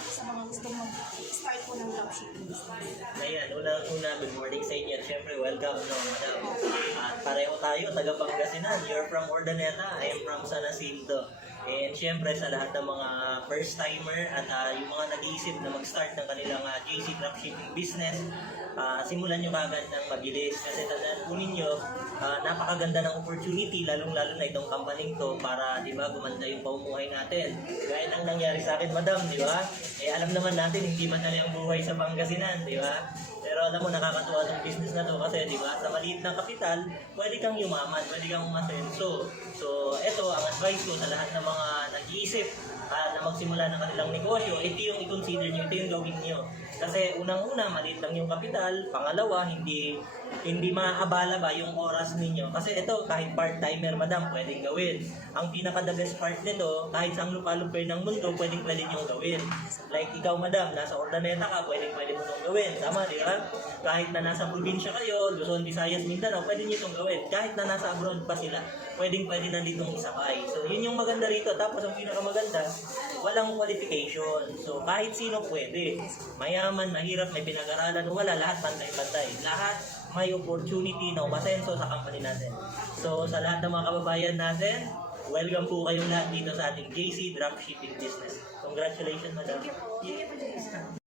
sa mga gustong mag-start po ng dropshipping business? Ayan, una, good morning sa inyo. At syempre, welcome, no, madam. At pareho tayo, taga Pangasinan. You're from Urdaneta, I am from San Jacinto. And syempre, sa lahat ng mga first-timer at yung mga nag-iisip na mag-start ng kanilang JC Dropshipping business, simulan nyo kagad ng mabilis. Kasi tandaan po ninyo, napakaganda ng opportunity, lalong-lalo na itong company to para, di ba, gumanda yung pamumuhay natin. Gaya ng nangyari sa akin, madam, di ba? Alam naman natin, hindi madali ang buhay sa Pangasinan, di ba? Pero alam mo, nakakatuwa itong business na to kasi, di ba, sa maliit na kapital, pwede kang yumaman, pwede kang umasenso. So, ito, ang advice ko sa lahat ng mga nag-iisip na magsimula ng kanilang negosyo, ito yung i-consider nyo, ito yung gawin nyo. Kasi unang-una, maliit lang yung kapital. Pangalawa, hindi maaabala ba yung oras ninyo. Kasi ito, kahit part-timer, madam, pwedeng gawin. Ang pinaka-the best part nito, kahit sa lupa-lupay ng mundo, pwede nyo gawin. Like ikaw, madam, nasa Urdaneta ka, pwede mo itong gawin. Tama, di ba? Kahit na nasa probinsya kayo, Luzon, Visayas, Mindanao, pwede nyo itong gawin. Kahit na nasa abroad pa sila, pwede na ditong isakay. So, yun yung maganda rito. Tapos, ang pinakamaganda, walang qualification. So, kahit sino pwede. Mayaman, mahirap, may pinag-aralan, wala, lahat pantay-pantay. Lahat may opportunity na umasenso sa company natin. So, sa lahat ng mga kababayan natin, welcome po kayong lahat dito sa ating JC Dropshipping Business. Congratulations, madam. Thank you po.